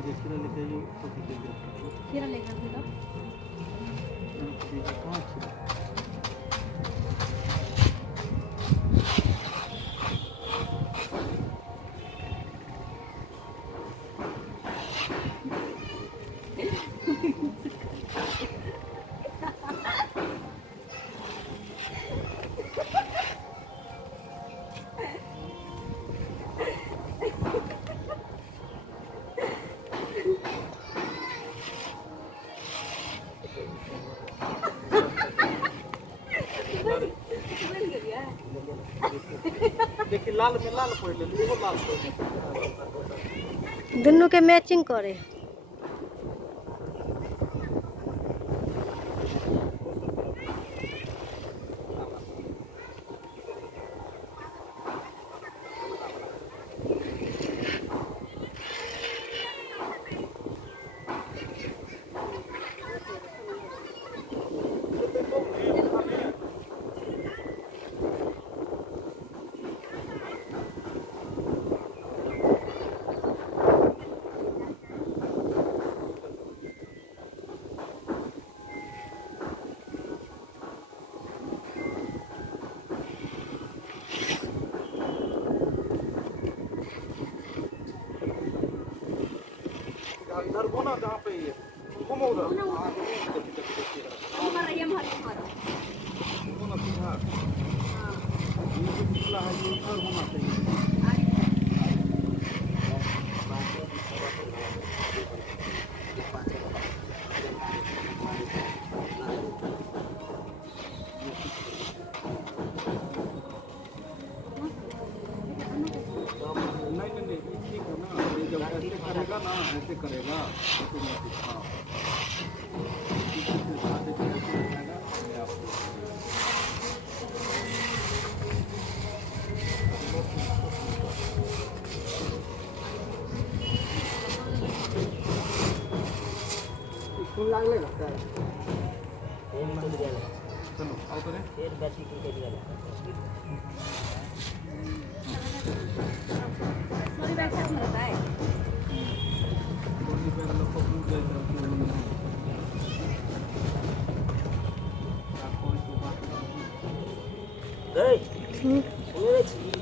लेके खीरा लेके जो कथी के लिए खीरा लेकर के लो कहाँ खीरा देखिए लाल में लाल पड़ ले वो लाल पड़ दुनू के मैचिंग करे इधर घुमा जहाँ पे ये घुमा उधर हमारा ये हमारा घुमा सीधा ये जो पिछला है ये इधर होना चाहिए नहीं ठीक है ना ये जब ऐसे करेगा ना ऐसे करेगा ऑटोमेटिक हाँ लागले ना तर चलो आओ करें एक बैटरी की दिया सॉरी बैग साथ में रहता है कोई पे लोग को पूछ जाए गए